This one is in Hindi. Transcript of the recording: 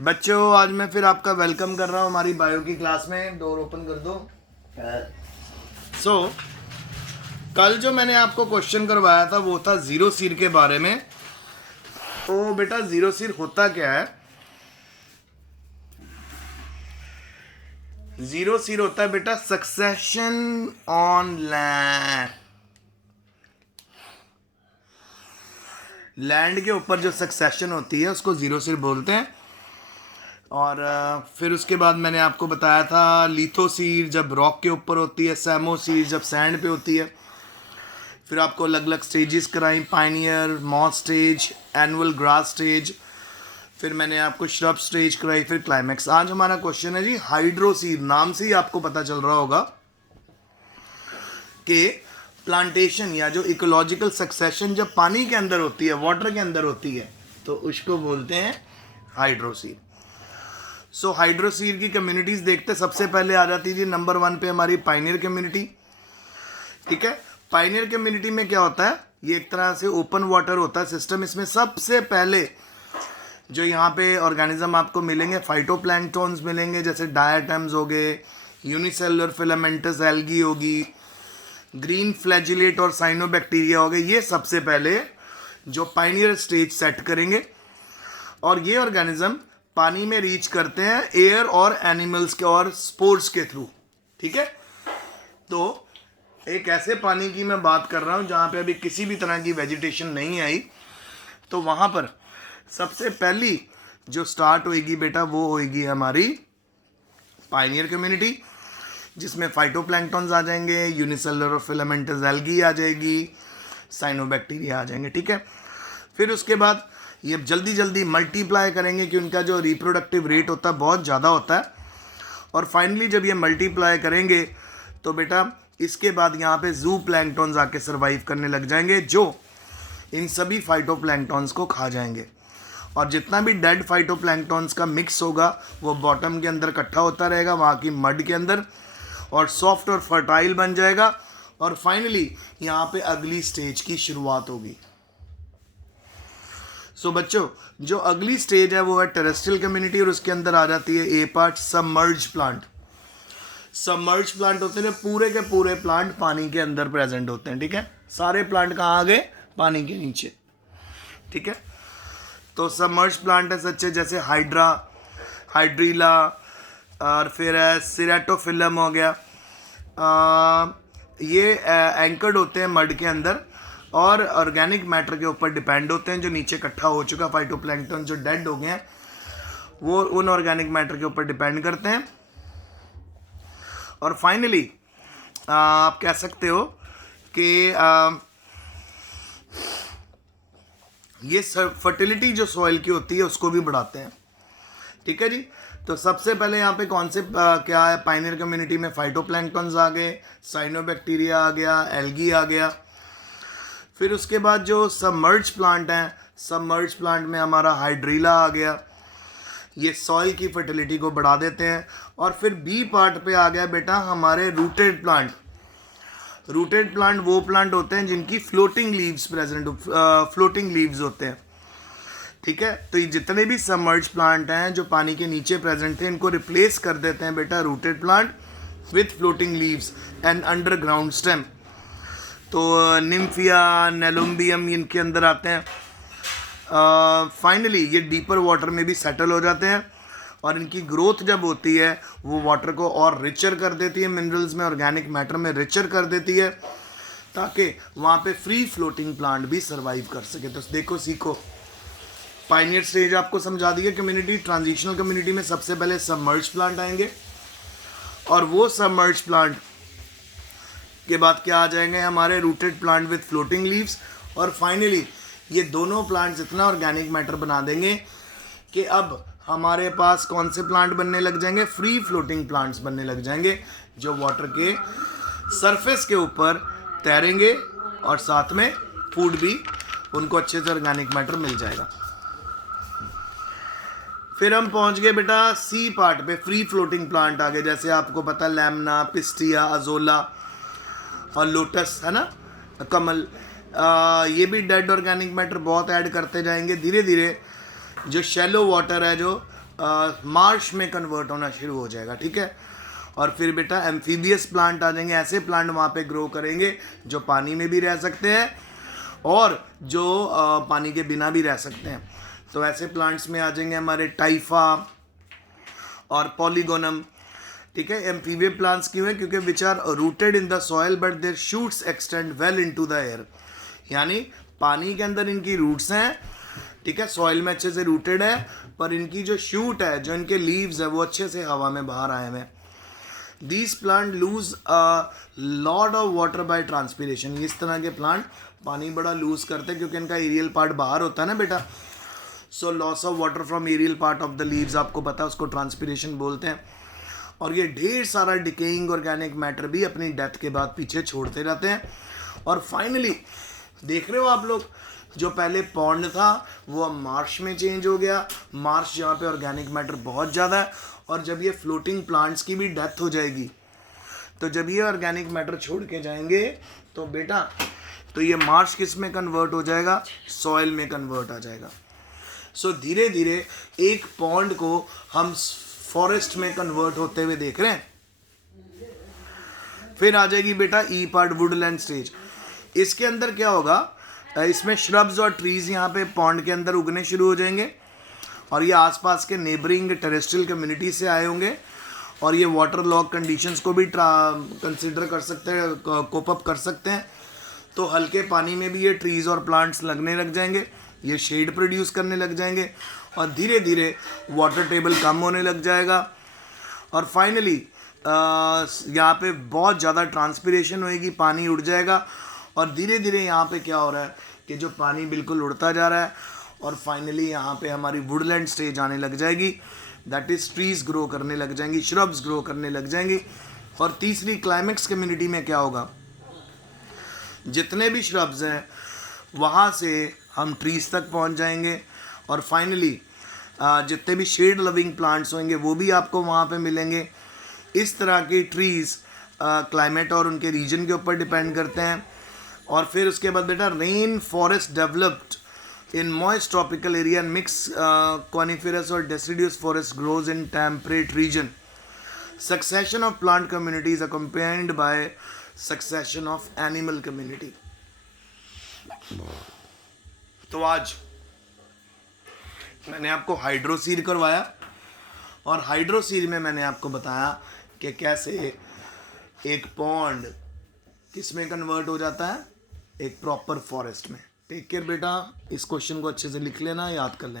बच्चों, आज मैं फिर आपका वेलकम कर रहा हूँ हमारी बायो की क्लास में। डोर ओपन कर दो। कल जो मैंने आपको क्वेश्चन करवाया था वो था जीरो सीर के बारे में। तो बेटा, जीरो सीर होता क्या है? जीरो सीर होता है बेटा सक्सेशन ऑन लैंड के ऊपर जो सक्सेशन होती है उसको जीरो सीर बोलते हैं। और फिर उसके बाद मैंने आपको बताया था लिथोसीर जब रॉक के ऊपर होती है, सैमोसीर जब सैंड पे होती है। फिर आपको अलग अलग स्टेजेस कराई, pioneer, moss stage, annual grass stage, फिर मैंने आपको श्रब स्टेज कराई, फिर क्लाइमैक्स। आज हमारा क्वेश्चन है जी हाइड्रोसीर। नाम से ही आपको पता चल रहा होगा कि प्लांटेशन या जो इकोलॉजिकल सक्सेशन जब पानी के अंदर होती है, वाटर के अंदर होती है, तो उसको बोलते हैं हाइड्रोसीर। सो हाइड्रोसीर की कम्युनिटीज देखते सबसे पहले आ जाती थी नंबर 1 पे हमारी पाइनियर कम्युनिटी। ठीक है, पाइनियर कम्युनिटी में क्या होता है, ये एक तरह से ओपन वाटर होता है सिस्टम। इसमें सबसे पहले जो यहाँ पे ऑर्गेनिज्म आपको मिलेंगे, फाइटोप्लैंक्टन्स मिलेंगे, जैसे डायटम्स हो गए, यूनिसेलुलर फिलामेंटस एल्गी होगी, ग्रीन फ्लैजिलेट और साइनोबैक्टीरिया हो गए। ये सबसे पहले जो पाइनियर स्टेज सेट करेंगे और ये ऑर्गेनिज्म पानी में रीच करते हैं एयर और एनिमल्स के और स्पोर्स के थ्रू। ठीक है, तो एक ऐसे पानी की मैं बात कर रहा हूँ जहाँ पे अभी किसी भी तरह की वेजिटेशन नहीं आई, तो वहाँ पर सबसे पहली जो स्टार्ट होएगी बेटा वो होएगी हमारी पाइनियर कम्युनिटी, जिसमें फाइटोप्लैंक्टन्स आ जाएंगे, यूनिसेलुलर और फिलामेंटस एल्गी आ जाएगी, साइनोबैक्टीरिया आ जाएंगे। ठीक है, फिर उसके बाद ये जल्दी जल्दी मल्टीप्लाई करेंगे कि उनका जो रिप्रोडक्टिव रेट होता है बहुत ज़्यादा होता है। और फाइनली जब ये मल्टीप्लाई करेंगे तो बेटा इसके बाद यहाँ पे जू प्लैंक्टन्स आके सर्वाइव करने लग जाएंगे, जो इन सभी फाइटोप्लैंक्टन्स को खा जाएंगे। और जितना भी डेड फाइटोप्लैंक्टन्स का मिक्स होगा वो बॉटम के अंदर इकट्ठा होता रहेगा, वहाँ की मड के अंदर, और सॉफ्ट और फर्टाइल बन जाएगा। और फाइनली यहाँ पे अगली स्टेज की शुरुआत होगी। सो बच्चों, जो अगली स्टेज है वो है टेरेस्ट्रियल कम्युनिटी, और उसके अंदर आ जाती है a part submerge plant. Submerge plant होते हैं पूरे के पूरे प्लांट पानी के अंदर प्रेजेंट होते हैं। ठीक है, सारे प्लांट कहाँ आ गए? पानी के नीचे। ठीक है, तो सबमर्ज प्लांट है सच्चे जैसे हाइड्रा, हाइड्रीला, और फिर सिरेटोफिलम हो गया। ये एंकर्ड होते हैं मड के अंदर और ऑर्गेनिक मैटर के ऊपर डिपेंड होते हैं। जो नीचे इकट्ठा हो चुका फाइटोप्लैंक्टन जो डेड हो गए हैं वो उन ऑर्गेनिक मैटर के ऊपर डिपेंड करते हैं। और फाइनली आप कह सकते हो कि ये फर्टिलिटी जो सॉइल की होती है उसको भी बढ़ाते हैं। ठीक है जी, तो सबसे पहले यहाँ पे कौन से क्या है, पाइनियर कम्युनिटी में फाइटोप्लैंक्टन्स आ गए, साइनोबैक्टीरिया आ गया, एल्गी आ गया। फिर उसके बाद जो सबमर्ज प्लांट हैं, सबमर्ज प्लांट में हमारा हाइड्रीला आ गया, ये सॉइल की फर्टिलिटी को बढ़ा देते हैं। और फिर बी पार्ट पे आ गया बेटा हमारे रूटेड प्लांट। रूटेड प्लांट वो प्लांट होते हैं जिनकी floating leaves present, floating leaves होते हैं। ठीक है, तो ये जितने भी सबमर्ज प्लांट हैं जो पानी के नीचे प्रेजेंट थे, इनको रिप्लेस कर देते हैं बेटा rooted plant with floating leaves and underground stem. तो निम्फिया, नेलुम्बियम इनके अंदर आते हैं। फाइनली ये डीपर वाटर में भी सेटल हो जाते हैं और इनकी ग्रोथ जब होती है वो वाटर को और रिचर कर देती है, मिनरल्स में, ऑर्गेनिक मैटर में रिचर कर देती है, ताकि वहाँ पे फ्री फ्लोटिंग प्लांट भी सर्वाइव कर सके। तो देखो, सीखो, पाइनियर स्टेज आपको समझा दी है कम्युनिटी। ट्रांजिशनल कम्युनिटी में सबसे पहले सबमर्ज प्लांट आएंगे और वो सबमर्ज प्लांट के बाद क्या आ जाएंगे हमारे rooted plant with floating leaves. और फाइनली ये दोनों प्लांट्स इतना ऑर्गेनिक मैटर बना देंगे कि अब हमारे पास कौन से प्लांट बनने लग जाएंगे? फ्री फ्लोटिंग प्लांट्स बनने लग जाएंगे, जो वाटर के सरफेस के ऊपर तैरेंगे और साथ में फूड भी उनको अच्छे से ऑर्गेनिक मैटर मिल जाएगा। फिर हम पहुंच गए बेटा सी पार्ट पे, फ्री फ्लोटिंग प्लांट आ गए, जैसे आपको पता है लैमना, पिस्टिया, अजोला और लोटस, है ना, कमल। ये भी डेड ऑर्गेनिक मैटर बहुत ऐड करते जाएंगे धीरे धीरे। जो शैलो वाटर है जो मार्श में कन्वर्ट होना शुरू हो जाएगा, ठीक है। और फिर बेटा एम्फीबियस प्लांट आ जाएंगे, ऐसे प्लांट वहाँ पे ग्रो करेंगे जो पानी में भी रह सकते हैं और जो पानी के बिना भी रह सकते हैं। तो ऐसे प्लांट्स में आ जाएंगे हमारे टाइफा और पॉलीगोनम, ठीक है। एम्फीबियस प्लांट्स क्यों है? क्योंकि which are rooted in the soil but their shoots extend well into the air, यानी पानी के अंदर इनकी रूट्स हैं, ठीक है, सॉइल में अच्छे से रूटेड है, पर इनकी जो शूट है, जो इनके लीव्स है, वो अच्छे से हवा में बाहर आए हुए हैं। These plant lose lot of water by transpiration. इस तरह के प्लांट पानी बड़ा लूज करते हैं क्योंकि इनका एरियल पार्ट बाहर होता है ना बेटा। So loss of water from aerial part of the leaves, आपको पता है, उसको ट्रांसपीरेशन बोलते हैं। और ये ढेर सारा डिकेइंग ऑर्गेनिक मैटर भी अपनी डेथ के बाद पीछे छोड़ते रहते हैं। और फाइनली देख रहे हो आप लोग, जो पहले पॉन्ड था वो अब मार्श में चेंज हो गया। मार्श जहाँ पे ऑर्गेनिक मैटर बहुत ज़्यादा है, और जब ये फ्लोटिंग प्लांट्स की भी डेथ हो जाएगी, तो जब ये ऑर्गेनिक मैटर छोड़ के जाएंगे तो बेटा, तो ये मार्श किस में कन्वर्ट हो जाएगा? सॉइल में कन्वर्ट आ जाएगा। सो धीरे धीरे एक पॉन्ड को हम फॉरेस्ट में कन्वर्ट होते हुए देख रहे हैं। फिर आ जाएगी बेटा ई पार्ट, वुडलैंड स्टेज। इसके अंदर क्या होगा? इसमें श्रब्स और ट्रीज यहाँ पे पॉन्ड के अंदर उगने शुरू हो जाएंगे, और ये आसपास के नेबरिंग टेरेस्ट्रियल कम्युनिटी से आए होंगे, और ये वाटर लॉग कंडीशंस को भी कंसिडर कर सकते हैं, कोप अप कर सकते हैं। तो हल्के पानी में भी ये ट्रीज और प्लांट्स लगने लग जाएंगे, ये शेड प्रोड्यूस करने लग जाएंगे, और धीरे धीरे वाटर टेबल कम होने लग जाएगा। और फाइनली यहाँ पे बहुत ज़्यादा ट्रांसपिरेशन होएगी, पानी उड़ जाएगा, और धीरे धीरे यहाँ पे क्या हो रहा है कि जो पानी बिल्कुल उड़ता जा रहा है, और फाइनली यहाँ पे हमारी वुडलैंड स्टेज आने लग जाएगी। दैट इज़ ट्रीज ग्रो करने लग जाएंगी, श्रब्स ग्रो करने लग जाएंगी। और तीसरी क्लाइमेक्स कम्युनिटी में क्या होगा? जितने भी श्रब्स हैं वहाँ से हम ट्रीज तक पहुँच जाएंगे, और फाइनली जितने भी शेड लविंग प्लांट्स होंगे वो भी आपको वहाँ पे मिलेंगे। इस तरह के ट्रीज़ क्लाइमेट और उनके रीजन के ऊपर डिपेंड करते हैं। और फिर उसके बाद बेटा rain forest developed in moist tropical area and mixed coniferous और deciduous forest grows in temperate region. Succession of plant communities accompanied by succession of animal community. तो आज मैंने आपको हाइड्रोसीर करवाया, और हाइड्रोसीर में मैंने आपको बताया कि कैसे एक पॉन्ड किस में कन्वर्ट हो जाता है? एक प्रॉपर फॉरेस्ट में। टेक केयर बेटा, इस क्वेश्चन को अच्छे से लिख लेना, याद कर लेना।